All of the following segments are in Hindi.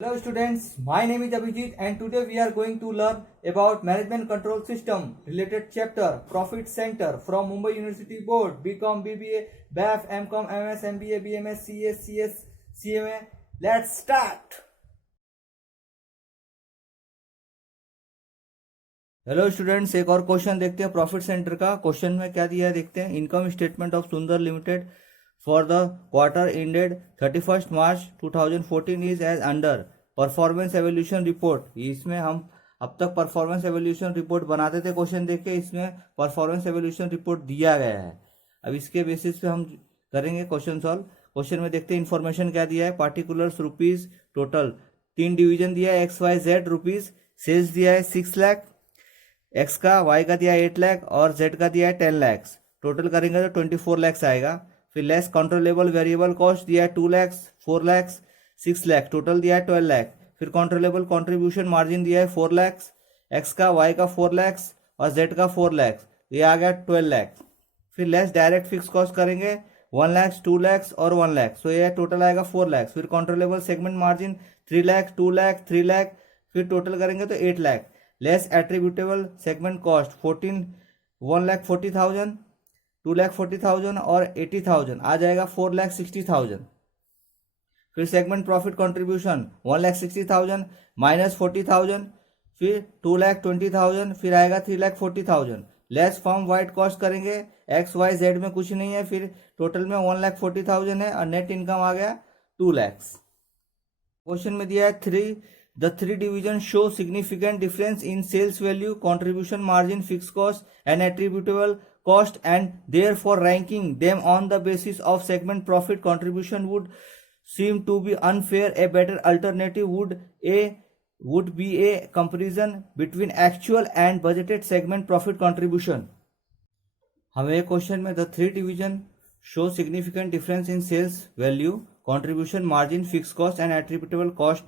Hello students, my name is Abhijit and today we are going to learn about Management Control System related chapter Profit Center from Mumbai University Board BCom, BBA, BAF, MCom, MS, MBA, BMS, CS, CS, CMA. Let's start. Hello students, एक और क्वेश्चन देखते हैं प्रॉफिट सेंटर का। क्वेश्चन में क्या दिया है देखते हैं। Income statement of Sundar limited for the quarter ended 31 March 2014 is as under performance evaluation report. इसमें हम अब तक परफॉर्मेंस एवोल्यूशन रिपोर्ट बनाते थे क्वेश्चन देख के, इसमें परफॉर्मेंस एवोल्यूशन रिपोर्ट दिया गया है। अब इसके बेसिस पे हम करेंगे क्वेश्चन सॉल्व। क्वेश्चन में देखते हैं इन्फॉर्मेशन क्या दिया है। पार्टिकुलर्स रुपीज टोटल 3 डिवीजन दिया है, XYZ रुपीज। सेल्स दिया है 6 लाख, एक्स का वाई का दिया 8 लाख और जेड का दिया है 10 लाख। टोटल करेंगे तो 24 लाख आएगा। फिर लेस कंट्रोलेबल वेरिएबल कॉस्ट दिया है 2 लाख, 4 लाख, 6 लाख। टोटल दिया है 12 लाख। फिर कंट्रोलेबल कंट्रीब्यूशन मार्जिन दिया है 4 लाख, एक्स का वाई का 4 लाख और जेड का 4 लाख। ये आ गया 12 लाख। फिर लेस डायरेक्ट फिक्स कॉस्ट करेंगे 1 लाख, 2 लाख और 1 लाख। सो ये टोटल आएगा 4 लाख। फिर controllable segment margin 3 lakh, 2 lakh, 3 lakh. फिर टोटल करेंगे तो 8 lakh. Less attributable segment cost 1,40,000, 2,40,000 और 80,000 आ जाएगा 4,60,000। फिर सेगमेंट प्रॉफिट कंट्रीब्यूशन 1,60,000 माइनस 40,000, फिर 2,20,000, फिर आएगा 3,40,000। लेस फर्म वाइड कॉस्ट करेंगे, XYZ में कुछ नहीं है। फिर टोटल में 1,40,000 है और नेट इनकम आ गया 2 लाख। क्वेश्चन में दिया है The three divisions show significant difference in sales value, contribution margin, fixed cost, and attributable cost, and therefore ranking them on the basis of segment profit contribution would seem to be unfair. A better alternative would be a comparison between actual and budgeted segment profit contribution. हमें क्वेश्चन में the three division show significant difference in sales value, contribution margin, fixed cost, and attributable cost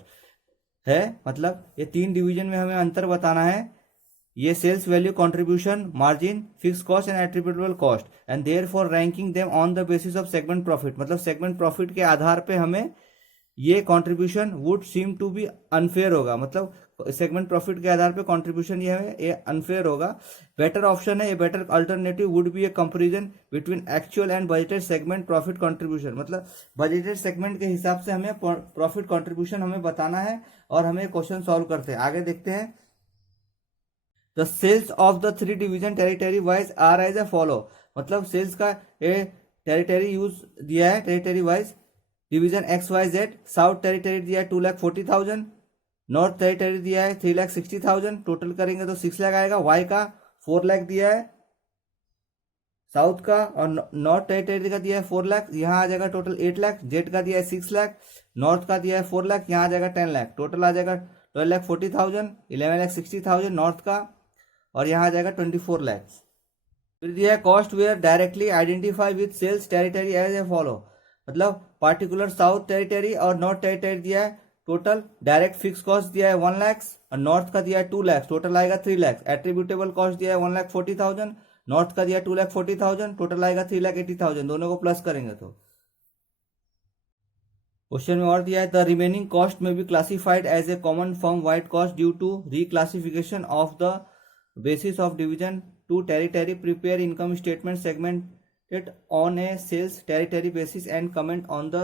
है। मतलब ये 3 डिवीजन में हमें अंतर बताना है। ये sales value, contribution margin, fix cost and attributable cost, and therefore ranking them on the basis of segment profit. मतलब सेगमेंट प्रॉफिट के आधार पे हमें ये contribution would seem to be unfair होगा। मतलब सेगमेंट प्रॉफिट के आधार पे कंट्रीब्यूशन ये अनफेयर होगा। बेटर ऑप्शन है, ये better alternative would be A comparison between actual and budgeted segment profit contribution. मतलब बजटेड सेगमेंट के हिसाब से हमें प्रॉफिट कंट्रीब्यूशन हमें बताना है और हमें क्वेश्चन सॉल्व करते हैं। आगे देखते हैं। The sales of the 3 division territory wise are as a follow. मतलब सेल्स का ये टेरिटरी यूज दिया है, territory wise. Division XYZ, south territory दिया है 2,40,000, नॉर्थ टेरिटरी दिया है 3,60,000। टोटल करेंगे तो 6 लाख आएगा। वाई का 4 लाख दिया है साउथ का, और नॉर्थ टेरिटरी का दिया है 4 लाख। यहाँ आ जाएगा टोटल 8 लाख। जेड का दिया है 6 लाख, नॉर्थ का दिया है 4 लाख, यहाँ आ जाएगा 10 लाख। टोटल आ जाएगा 12,40,000, 11,60,000 नॉर्थ का, और यहाँ आ जाएगा 24 लाख। फिर दिया है cost where directly identify with sales territory as a follow. मतलब पार्टिकुलर साउथ टेरिटरी और नॉर्थ टेरिटरी दिया है। टोटल डायरेक्ट फिक्स कॉस्ट दिया है 1 लाख और नॉर्थ का दिया है 2 लाख। टोटल आएगा 3 लाख। एट्रीब्यूटेबल कॉस्ट दिया है 1,40,000, नॉर्थ का दिया 2,40,000। टोटल आएगा 3,80,000। दोनों को प्लस करेंगे तो क्वेश्चन में और दिया है the remaining cost may be classified as a common firm wide cost due to reclassification of the basis of division to territory. Prepare income statement segmented on a sales territory basis and comment on the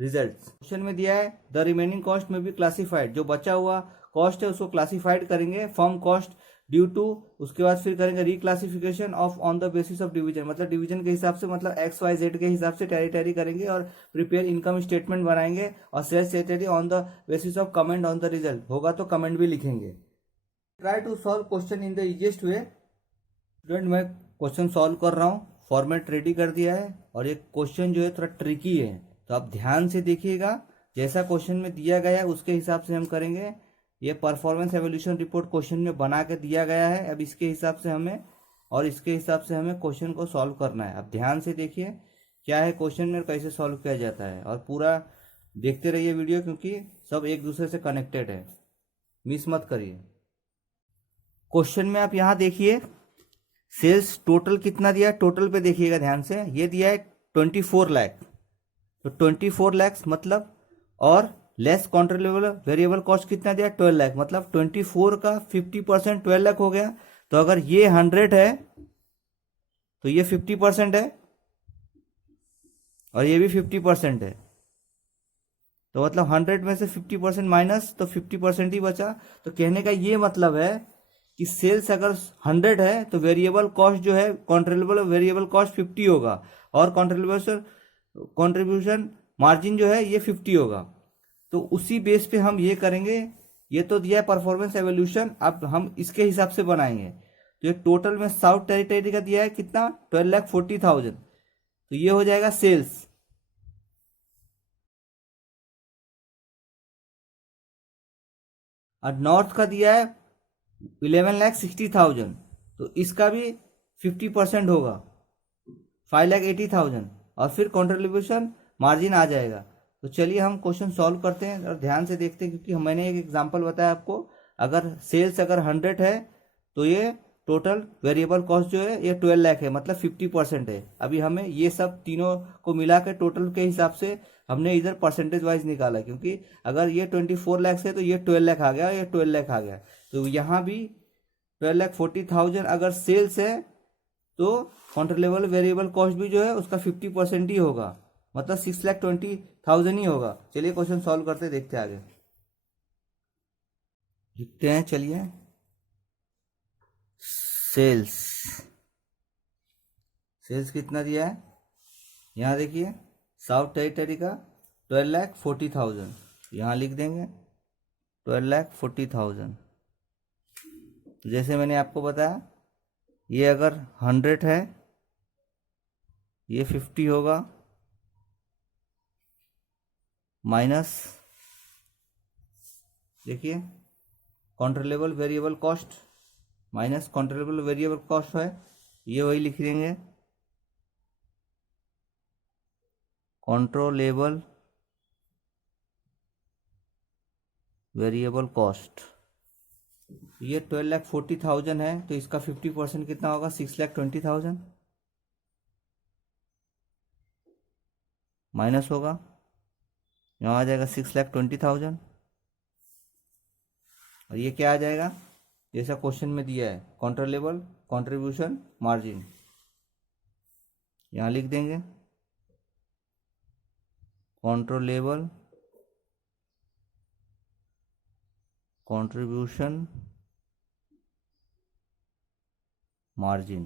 results. Question में दिया है the remaining cost may be classified. जो बचा हुआ कॉस्ट है उसको क्लासिफाइड करेंगे फर्म कॉस्ट ड्यू टू, उसके बाद फिर करेंगे reclassification of on the basis of division. मतलब डिवीजन के हिसाब से, मतलब XYZ के हिसाब से टेरिटरी करेंगे और प्रिपेयर इनकम स्टेटमेंट बनाएंगे और sales territory on the basis of comment on the result. होगा तो कमेंट भी लिखेंगे। Try to solve question in the easiest way. Student मैं क्वेश्चन सॉल्व कर रहा हूँ, फॉर्मेट रेडी कर दिया है, और ये क्वेश्चन जो है थोड़ा ट्रिकी है, तो आप ध्यान से देखिएगा। जैसा क्वेश्चन में दिया गया है उसके हिसाब से हम करेंगे। ये परफॉर्मेंस एवोल्यूशन रिपोर्ट क्वेश्चन में बना के दिया गया है। अब इसके हिसाब से हमें, और इसके हिसाब से हमें क्वेश्चन को सॉल्व करना है। अब ध्यान से देखिए क्या है क्वेश्चन में, कैसे सॉल्व किया जाता है, और पूरा देखते रहिए वीडियो, क्योंकि सब एक दूसरे से कनेक्टेड है। मिस मत करिए। क्वेश्चन में आप यहाँ देखिए सेल्स टोटल कितना दिया है, टोटल पे देखिएगा ध्यान से। ये दिया है 24 लाख, तो 24 लाख मतलब, और लेस कंट्रोलेबल वेरिएबल कॉस्ट कितना दिया 12 लाख, मतलब 24 का 50% 12 लाख हो गया। तो अगर ये 100 है तो ये 50% है और ये भी 50% है, तो मतलब 100 में से 50% माइनस, तो 50% ही बचा। तो कहने का ये मतलब है कि सेल्स अगर 100 है तो वेरिएबल कॉस्ट जो है कंट्रोलेबल वेरिएबल कॉस्ट 50 होगा और कंट्रीब्यूशन मार्जिन जो है ये 50 होगा। तो उसी बेस पे हम ये करेंगे। ये तो दिया है परफॉर्मेंस एवोल्यूशन, अब हम इसके हिसाब से बनाएंगे। तो ये टोटल में साउथ टेरिटरी का दिया है कितना 12,40,000, तो ये हो जाएगा सेल्स। और नॉर्थ का दिया है 11,60,000, तो इसका भी 50% होगा 5,80,000 और फिर कंट्रीब्यूशन मार्जिन आ जाएगा। तो चलिए हम क्वेश्चन सॉल्व करते हैं और ध्यान से देखते हैं, क्योंकि मैंने एक एग्जांपल बताया आपको। अगर सेल्स अगर 100 है तो ये टोटल वेरिएबल कॉस्ट जो है ये 12 लाख है, मतलब 50% है। अभी हमें ये सब तीनों को मिला के टोटल के हिसाब से हमने इधर परसेंटेज वाइज निकाला, क्योंकि अगर ये 24 लाख है तो ये 12 लाख आ गया, ये 12 लाख आ गया। तो यहाँ भी 12,40,000 अगर सेल्स है तो कंट्रोलेबल वेरिएबल कॉस्ट भी जो है उसका 50% ही होगा, मतलब 6,20,000 ही होगा। चलिए क्वेश्चन सॉल्व करते देखते आगे, लिखते हैं। चलिए सेल्स, सेल्स कितना दिया है यहाँ देखिए, साउथ टेरिटरी का 12,40,000, यहाँ लिख देंगे 12,40,000। जैसे मैंने आपको बताया ये अगर 100 है ये 50 होगा माइनस, देखिए controllable variable cost minus controllable variable cost है, ये वही लिख देंगे कंट्रोलेबल वेरिएबल कॉस्ट। ये 12,40,000 है तो इसका 50% कितना होगा 6,20,000 माइनस होगा, यहाँ आ जाएगा 6,20,000 और ये क्या आ जाएगा जैसा क्वेश्चन में दिया है कंट्रोलेबल कंट्रीब्यूशन मार्जिन, यहाँ लिख देंगे कंट्रोलेबल कंट्रीब्यूशन मार्जिन,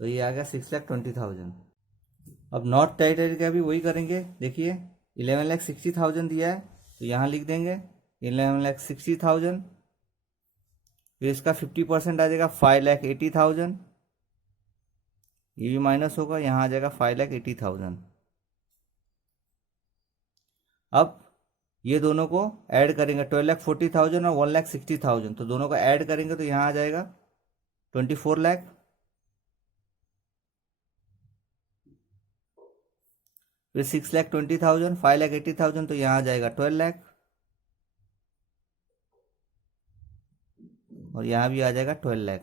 तो ये आ गया 6,20,000। अब नॉर्थ टेरिटरी का भी वही करेंगे। देखिए 11,60,000 दिया है तो यहाँ लिख देंगे 11,60,000, फिर इसका 50% आ जाएगा 5,80,000, ये भी माइनस होगा, यहाँ आ जाएगा 5,80,000। अब ये दोनों को ऐड करेंगे 12,40,000 और 1,60,000, तो दोनों को ऐड करेंगे तो यहाँ आ जाएगा 24 लाख, फिर 6,20,000 5,80,000, तो यहाँ आ जाएगा 12 लाख और यहाँ भी आ जाएगा 12 लाख।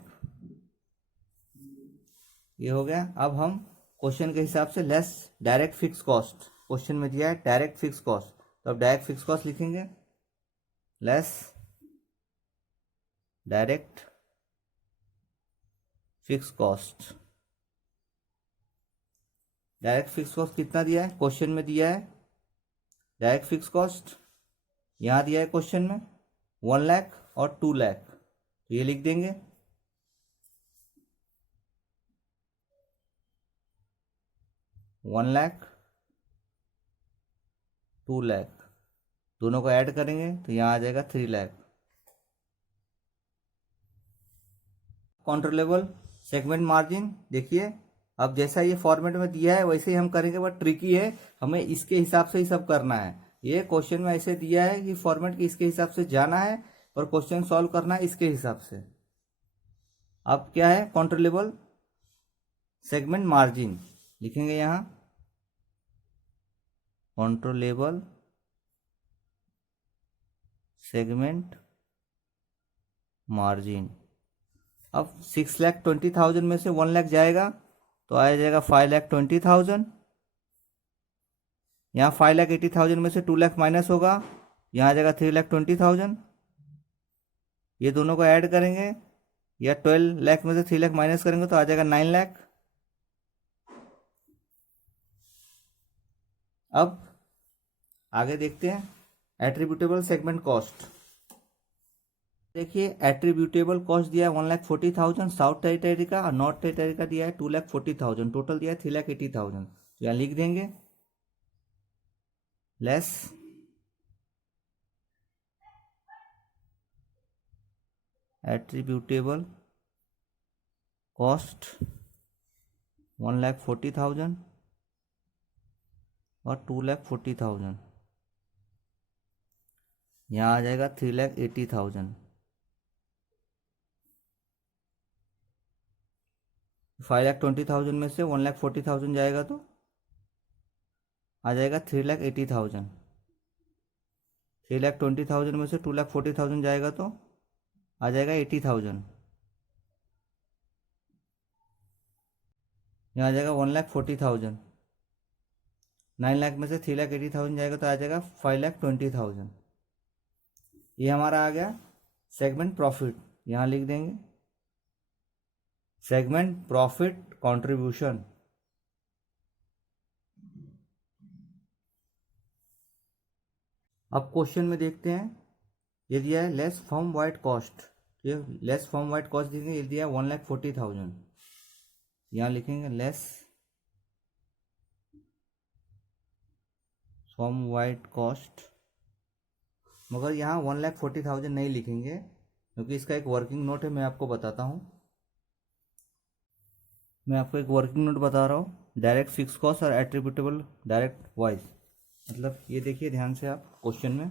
ये हो गया। अब हम क्वेश्चन के हिसाब से less direct fix cost, question में दिया है डायरेक्ट फिक्स कॉस्ट, तो अब डायरेक्ट फिक्स कॉस्ट लिखेंगे less direct fix cost. Direct fix cost कितना दिया है क्वेश्चन में दिया है, डायरेक्ट फिक्स कॉस्ट यहाँ दिया है क्वेश्चन में 1 लाख और 2 लाख, तो ये लिख देंगे 1 लाख 2 लाख, दोनों को ऐड करेंगे तो यहाँ आ जाएगा 3 लाख। कंट्रोलेबल सेगमेंट मार्जिन देखिए, अब जैसा ये फॉर्मेट में दिया है वैसे ही हम करेंगे, बट ट्रिकी है, हमें इसके हिसाब से ही सब करना है। ये क्वेश्चन में ऐसे दिया है कि फॉर्मेट की इसके हिसाब से जाना है और क्वेश्चन सॉल्व करना है इसके हिसाब से। अब क्या है कंट्रोलेबल सेगमेंट मार्जिन लिखेंगे यहाँ कंट्रोलेबल सेगमेंट मार्जिन। अब 6,20,000 में से 1 लाख जाएगा तो आ जाएगा 5,20,000, यहाँ 5,80,000 में से 2 लाख माइनस होगा, यहाँ आ जाएगा 3,20,000। ये दोनों को ऐड करेंगे या 12 लाख में से 3 लाख माइनस करेंगे तो आ जाएगा 9 लाख। अब आगे देखते हैं एट्रीब्यूटेबल सेगमेंट कॉस्ट। देखिए एट्रीब्यूटेबल कॉस्ट दिया है 1,40,000 साउथ टेरिटरी का, और नॉर्थ टेरिटरी का दिया है 2,40,000, टोटल दिया है 3,80,000। तो यहाँ लिख देंगे लेस एट्रीब्यूटेबल कॉस्ट 1,40,000 और 2,40,000, यहाँ आ जाएगा 3,80,000। 5,20,000 में से 1,40,000 जाएगा तो आ जाएगा 3,80,000। 3,20,000 में से 2,40,000 जाएगा तो आ जाएगा 80,000। यहाँ आ जाएगा 1,40,000। 9 लाख में से 3,80,000 जाएगा तो आ जाएगा 5,20,000। ये हमारा आ गया सेगमेंट प्रॉफिट। यहाँ लिख देंगे सेगमेंट प्रॉफिट कंट्रीब्यूशन। अब क्वेश्चन में देखते हैं, ये दिया है लेस फर्म वाइड कॉस्ट। ये लेस फर्म वाइड कॉस्ट देंगे, ये दिया है 1,40,000। यहाँ लिखेंगे लेस फर्म वाइड कॉस्ट, मगर यहाँ 1,40,000 नहीं लिखेंगे क्योंकि इसका एक वर्किंग नोट है, मैं आपको बताता हूँ। मैं आपको एक वर्किंग नोट बता रहा हूँ, डायरेक्ट फिक्स कॉस्ट और एट्रीब्यूटेबल डायरेक्ट वाइज। मतलब ये देखिए ध्यान से आप क्वेश्चन में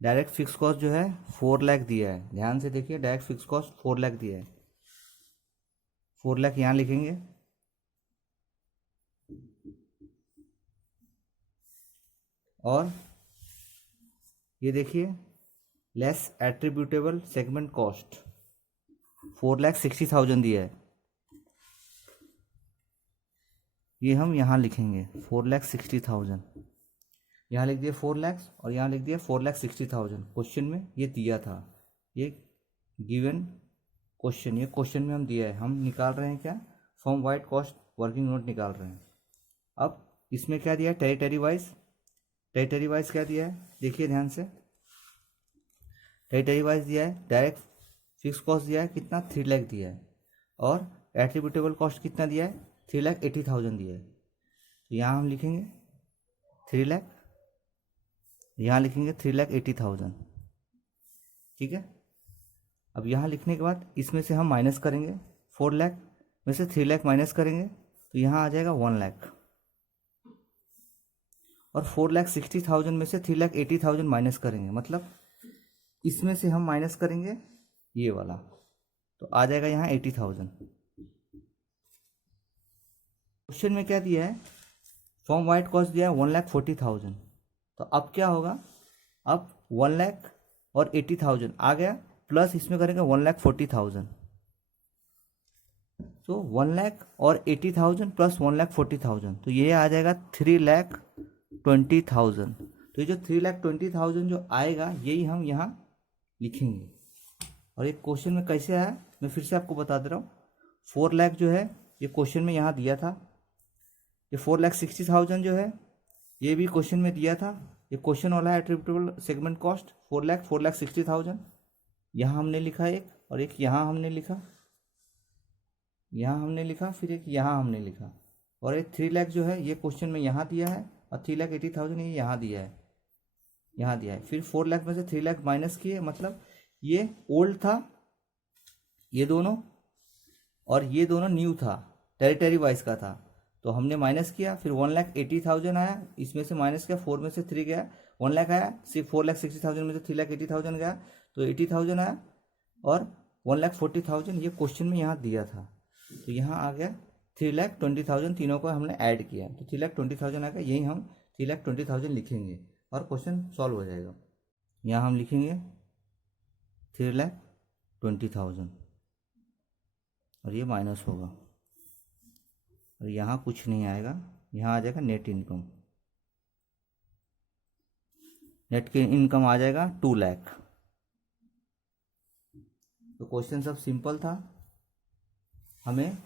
डायरेक्ट फिक्स कॉस्ट जो है 4 लाख दिया है। ध्यान से देखिए डायरेक्ट फिक्स कॉस्ट 4 लाख दिया है। 4 लाख यहाँ लिखेंगे, और ये देखिए लेस एट्रीब्यूटेबल सेगमेंट कॉस्ट 4,60,000 दिया है, ये हम यहाँ लिखेंगे 4,60,000। यहाँ लिख दिया 4 लाख और यहाँ लिख दिया 4,60,000। क्वेश्चन में ये दिया था, ये गिवन क्वेश्चन, ये क्वेश्चन में हम दिया है। हम निकाल रहे हैं क्या, firm wide cost working note निकाल रहे हैं। अब इसमें क्या दिया है, टेरिटरी वाइज। टेरिटरी वाइज क्या दिया है, देखिए ध्यान से। टेरिटरी वाइज दिया है डायरेक्ट फिक्स कॉस्ट दिया है कितना, 3 लाख दिया है, और एट्रीब्यूटेबल कॉस्ट कितना दिया है, 3,80,000 दिया है। तो यहाँ हम लिखेंगे 3 लाख, यहाँ लिखेंगे 3,80,000। ठीक है। अब यहाँ लिखने के बाद इसमें से हम माइनस करेंगे, 4 लाख में से 3 लाख माइनस करेंगे तो यहाँ आ जाएगा 1 लाख, और 4,60,000 में से 3,80,000 माइनस करेंगे, मतलब इसमें से हम माइनस करेंगे ये वाला, तो आ जाएगा यहाँ 80,000। क्वेश्चन में क्या दिया है, फर्म वाइड कॉस्ट दिया है 1,40,000। तो अब क्या होगा, अब 1 लाख और 80,000 आ गया, प्लस इसमें करेंगे 1,40,000। तो 1 लाख और 80,000 प्लस 1,40,000, तो ये आ जाएगा 3,20,000। तो ये जो 3,20,000 जो आएगा यही हम यहाँ लिखेंगे। और ये क्वेश्चन में कैसे आया मैं फिर से आपको बता दे रहा हूँ। 4 लाख जो है ये क्वेश्चन में यहाँ दिया था, ये 4,60,000 जो है ये भी क्वेश्चन में दिया था। ये क्वेश्चन वाला है एट्रीब्यूटेबल सेगमेंट कॉस्ट 4 लाख 4,60,000, यहाँ हमने लिखा एक, और एक यहाँ हमने लिखा, यहाँ हमने लिखा, फिर एक यहाँ हमने लिखा। और ये 3 लाख जो है ये क्वेश्चन में यहाँ दिया है, और 3,80,000 ये यहाँ दिया है, यहाँ दिया है। फिर 4 लाख में से 3 लाख माइनस किए, मतलब ये ओल्ड था ये दोनों, और ये दोनों न्यू था, टेरिटरी वाइज का था, तो हमने माइनस किया। फिर 1,80,000 आया, इसमें से माइनस किया, 4 में से 3 गया, 1 लाख आया। सिर्फ 4,60,000 में से 3,80,000 गया तो 80,000 आया, और 1,40,000 ये क्वेश्चन में यहाँ दिया था, तो यहाँ आ गया 3,20,000। तीनों को हमने ऐड किया तो 3,20,000 आ गया, यही हम 3,20,000 लिखेंगे और क्वेश्चन सॉल्व हो जाएगा। यहाँ हम लिखेंगे 3,20,000 और ये माइनस होगा, और यहाँ कुछ नहीं आएगा, यहाँ आ जाएगा नेट इनकम। नेट इनकम आ जाएगा 2 लाख। तो क्वेश्चन सब सिंपल था, हमें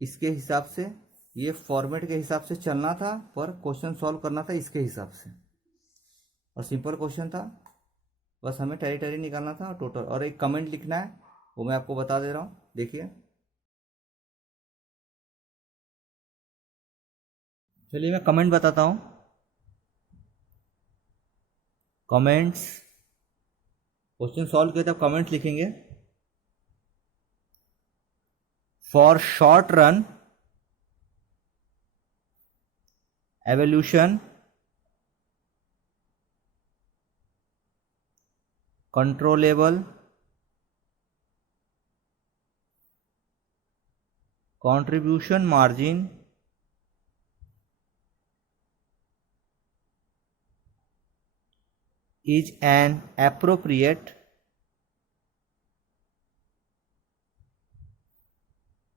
इसके हिसाब से, ये फॉर्मेट के हिसाब से चलना था, पर क्वेश्चन सॉल्व करना था इसके हिसाब से, और सिंपल क्वेश्चन था, बस हमें टेरिटरी निकालना था टोटल। और एक कमेंट लिखना है, वो मैं आपको बता दे रहा हूँ, देखिए। चलिए मैं कमेंट बताता हूँ। कमेंट्स, क्वेश्चन सॉल्व किया तब कमेंट्स लिखेंगे। For short run evolution controllable contribution margin is an appropriate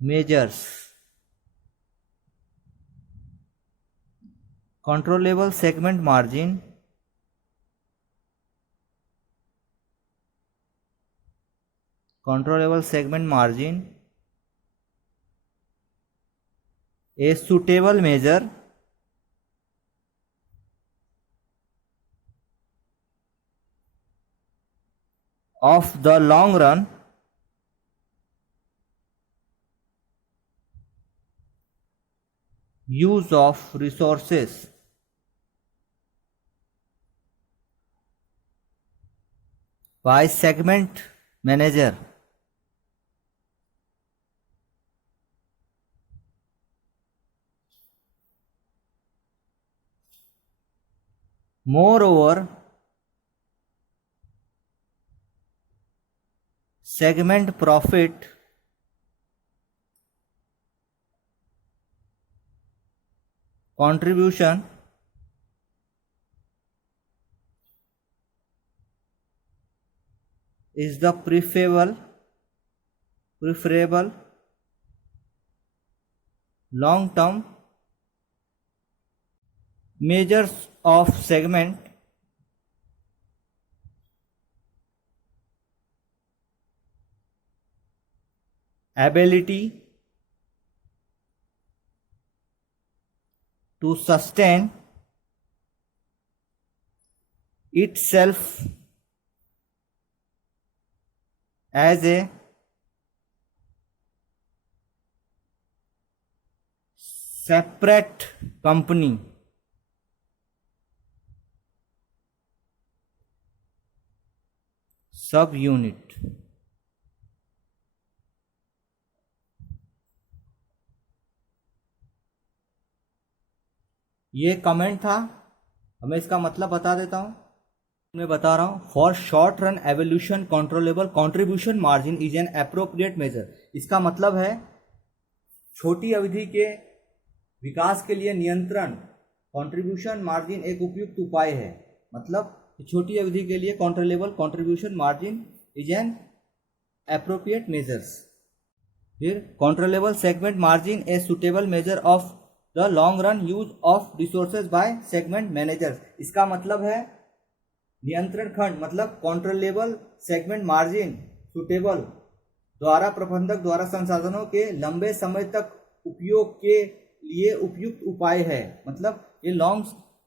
measures. Controllable segment margin a suitable measure of the long run use of resources by segment manager. Moreover, segment profit contribution is the preferable long-term measures of segment ability to sustain itself as a separate company. सब यूनिट। ये कमेंट था, हमें इसका मतलब बता देता हूं, मैं बता रहा हूं। For short run evaluation controllable contribution margin is an appropriate measure. इसका मतलब है छोटी अवधि के विकास के लिए नियंत्रण कंट्रीब्यूशन मार्जिन एक उपयुक्त उपाय है। मतलब छोटी अवधि के लिए controllable contribution margin is an appropriate measures. फिर controllable segment margin a suitable measure of the long run use of resources by segment managers. इसका मतलब है नियंत्रण खंड, मतलब कंट्रोलेबल सेगमेंट मार्जिन सुटेबल द्वारा प्रबंधक द्वारा संसाधनों के लंबे समय तक उपयोग के लिए उपयुक्त उपाय है। मतलब ये लॉन्ग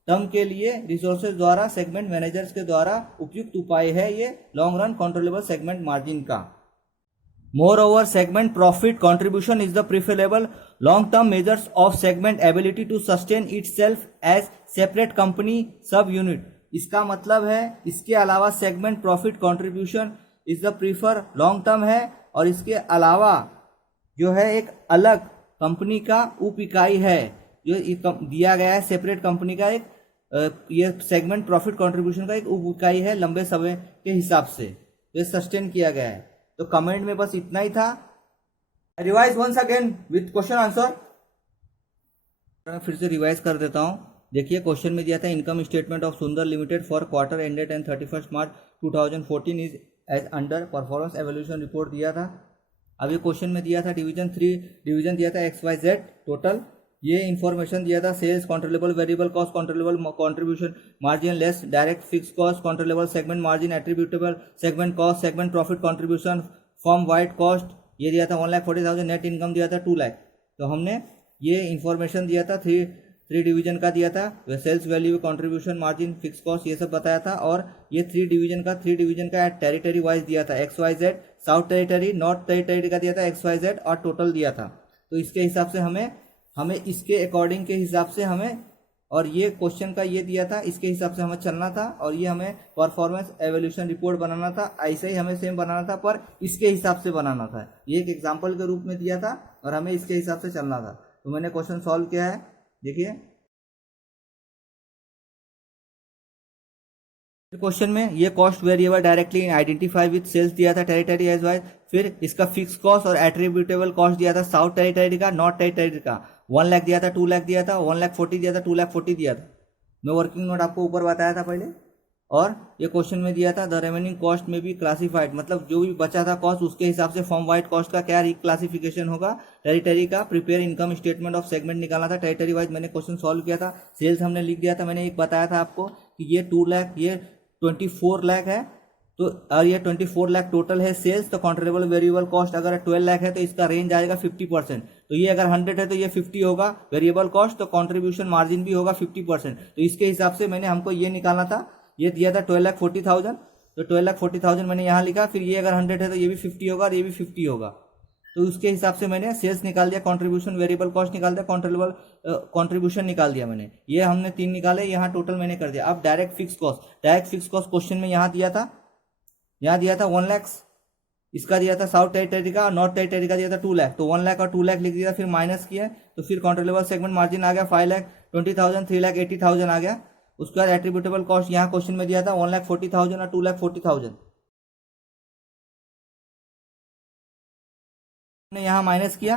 टर्म के लिए रिसोर्सेज द्वारा सेगमेंट मैनेजर्स के द्वारा उपयुक्त उपाय है ये long run controllable segment margin का। Moreover, segment profit contribution is the preferable long-term measures of segment ability to sustain itself as separate company sub-unit. इसका मतलब है इसके अलावा segment profit contribution is the prefer long term है, और इसके अलावा जो है एक अलग कंपनी का उप इकाई है जो दिया गया है, सेपरेट कंपनी का एक ये सेगमेंट प्रॉफिट कंट्रीब्यूशन का एक उप इकाई है लंबे समय के हिसाब से, ये सस्टेन किया गया है। तो कमेंट में बस इतना ही था। Revise once again with question answer. मैं फिर से रिवाइज कर देता हूं। देखिए क्वेश्चन में दिया था income statement of Sundar limited for quarter ended and 31 March 2014 is as under performance evaluation report दिया था। अब ये क्वेश्चन में दिया था डिवीजन 3 डिवीजन दिया था XYZ टोटल ये इंफॉर्मेशन दिया था, sales, controllable variable cost, controllable contribution margin less direct fix cost, controllable segment margin, attributable segment cost, segment profit contribution, firm wide cost, ये दिया था 1,40,000, नेट इनकम दिया था 2 लाख। तो हमने ये इंफॉर्मेशन दिया था, थ्री डिवीजन का दिया था, sales value, contribution margin, fix cost, ये सब बताया था। और ये थ्री डिवीजन का टेरिटरी वाइज दिया था, XYZ, south territory, north territory का दिया था XYZ, और टोटल दिया था। तो इसके हिसाब से हमें इसके अकॉर्डिंग के हिसाब से हमें, और ये क्वेश्चन का ये दिया था, इसके हिसाब से हमें चलना था। और ये हमें परफॉर्मेंस एवोल्यूशन रिपोर्ट बनाना था, ऐसे ही हमें सेम बनाना था, पर इसके हिसाब से बनाना था। ये एक एग्जाम्पल के रूप में दिया था और हमें इसके हिसाब से चलना था। तो मैंने क्वेश्चन सॉल्व किया है, देखिए क्वेश्चन में ये cost variable directly identify with sales दिया था टेरिटरी एज वाइज। फिर इसका फिक्स कॉस्ट और एट्रीब्यूटेबल कॉस्ट दिया था साउथ टेरिटरी का, नॉर्थ टेरिटरी का। 1 लाख दिया था, 2 लाख दिया था, 1,40,000 दिया था, 2,40,000 दिया था। मैं वर्किंग नोट आपको ऊपर बताया था पहले। और ये क्वेश्चन में दिया था द रिमेनिंग कॉस्ट में भी क्लासिफाइड, मतलब जो भी बचा था कॉस्ट उसके हिसाब से फर्म वाइड कॉस्ट का क्या रिक्लासिफिकेशन होगा, टेरिटरी का prepare income statement of segment निकालना था टेरिटरी वाइज। मैंने क्वेश्चन सॉल्व किया था, सेल्स हमने लिख दिया था। मैंने एक बताया था आपको कि ये 2 लाख, ये 24 लाख है, तो और ये 24 लाख टोटल है सेल्स। तो कंट्रोलेबल वेरिएबल कॉस्ट अगर 12 लाख है तो इसका रेंज आएगा 50%। तो ये अगर 100 है तो ये 50 होगा वेरिएबल कॉस्ट, तो कंट्रीब्यूशन मार्जिन भी होगा 50%। तो इसके हिसाब से मैंने हमको ये निकालना था, ये दिया था 12,40,000, तो 12,40,000 मैंने यहाँ लिखा। फिर ये अगर 100 है तो ये भी 50 होगा और ये भी 50 होगा। तो उसके हिसाब से मैंने सेल्स निकाल दिया, कंट्रीब्यूशन वेरिएबल कॉस्ट निकाल दिया, कंट्रोलेबल कंट्रीब्यूशन निकाल दिया मैंने। ये हमने 3 निकाले, यहाँ टोटल मैंने कर दिया। अब डायरेक्ट फिक्स कॉस्ट क्वेश्चन में यहाँ दिया था 1 लाख, इसका दिया था साउथ टेरिटरी का, नॉर्थ टेरिटरी का दिया था 2 लाख। तो 1 लाख और 2 लाख लिख दिया, फिर माइनस किया, तो फिर कंट्रोलेबल सेगमेंट मार्जिन आ गया 5,20,000, 3,80,000 आ गया। उसके बाद एट्रीब्यूटेबल कॉस्ट यहाँ क्वेश्चन में दिया था 1,40,000 और 2,40,000, यहाँ माइनस किया,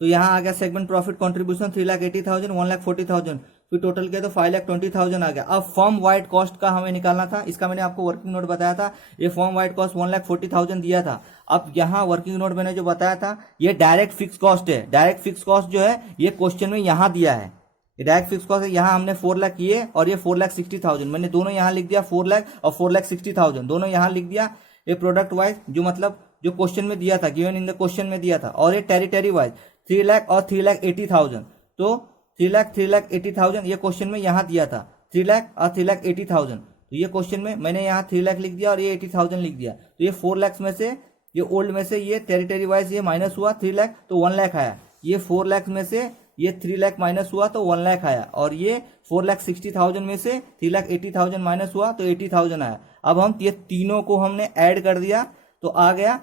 तो यहाँ आ गया सेगमेंट प्रॉफिट कंट्रीब्यूशन 3,80,000, 1,40,000, फिर टोटल किया तो 5,20,000 आ गया। अब फर्म वाइड कॉस्ट का हमें निकालना था, इसका मैंने आपको वर्किंग नोट बताया था। ये फर्म वाइड कॉस्ट 1,40,000 दिया था। अब यहाँ वर्किंग नोट मैंने जो बताया था ये डायरेक्ट फिक्स कॉस्ट है। डायरेक्ट फिक्स कॉस्ट जो है ये क्वेश्चन में यहाँ दिया है, ये डायरेक्ट फिक्स कॉस्ट है। यहाँ हमने 4 लाख किए और ये 4,60,000, मैंने दोनों यहाँ लिख दिया, 4 लाख और 4,60,000 दोनों यहाँ लिख दिया। ये प्रोडक्ट वाइज जो मतलब जो क्वेश्चन में दिया था, गिवन इन द क्वेश्चन में दिया था। और ये टेरिटरी वाइज 3 लाख और 3,80,000, तो 3,80,000 ये क्वेश्चन में यहाँ दिया था, 3 लाख और 3,80,000। तो ये क्वेश्चन में मैंने यहाँ 3 लाख लिख दिया और ये 80,000 लिख दिया। तो ये 4 लाख में से, ये ओल्ड में से ये टेरिटरी वाइज ये माइनस हुआ 3 लाख, तो 1 लाख आया। ये 4 लाख में से ये 3 लाख माइनस हुआ तो 1 लाख आया। और ये 4,60,000 में से 3,80,000 माइनस हुआ तो 80,000 आया। अब हम ये तीनों को हमने ऐड कर दिया तो आ गया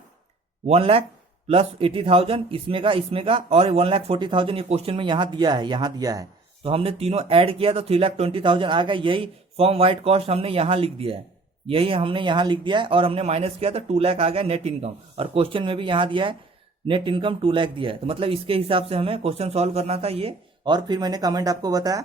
1 लाख प्लस 80,000 इसमें का और 1,40,000 ये क्वेश्चन में यहाँ दिया है। तो हमने तीनों ऐड किया तो 3,20,000 आ गया। यही फर्म वाइड कॉस्ट हमने यहाँ लिख दिया है, और हमने माइनस किया तो 2 लाख आ गया नेट इनकम। और क्वेश्चन में भी यहाँ दिया है नेट इनकम 2 लाख दिया है। तो मतलब इसके हिसाब से हमें क्वेश्चन सॉल्व करना था ये। और फिर मैंने कमेंट आपको बताया,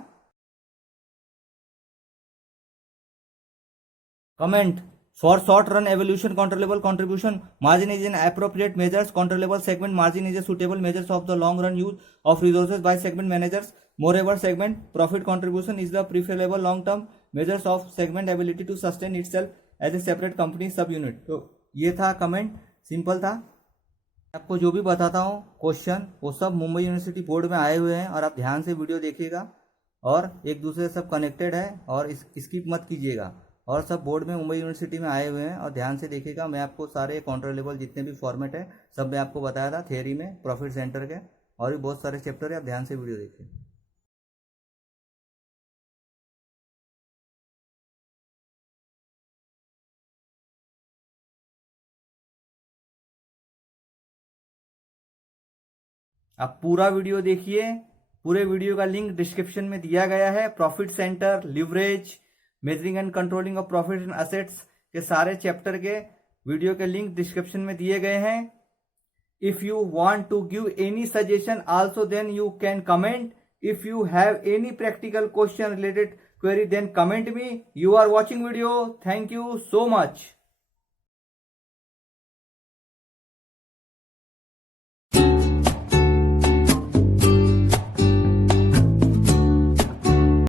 comment for short run evaluation controllable contribution margin is N appropriate measures, controllable segment margin is a suitable measures of the long run use of resources by segment managers. Moreover, segment profit contribution is the preferable long term measures of segment ability to sustain itself as a separate company sub unit. तो ये था कमेंट, सिंपल था। आपको जो भी बताता हूँ क्वेश्चन वो सब मुंबई यूनिवर्सिटी बोर्ड में आए हुए हैं, और आप ध्यान से वीडियो देखिएगा और एक दूसरे से सब कनेक्टेड है, और स्किप मत कीजिएगा। और सब बोर्ड में मुंबई यूनिवर्सिटी में आए हुए हैं और ध्यान से देखिएगा। मैं आपको सारे कंट्रोलेबल जितने भी फॉर्मेट है सब मैं आपको बताया था थियरी में, प्रॉफिट सेंटर के, और भी बहुत सारे चैप्टर है, आप ध्यान से वीडियो देखिए। आप पूरा वीडियो देखिए, पूरे वीडियो का लिंक डिस्क्रिप्शन में दिया गया है। Profit centre, leverage, measuring and controlling of profit and assets के सारे चैप्टर के वीडियो के लिंक डिस्क्रिप्शन में दिए गए हैं। If you want to give any suggestion also then you can comment. If you have any practical question related query then comment me. You are watching video. Thank you so much.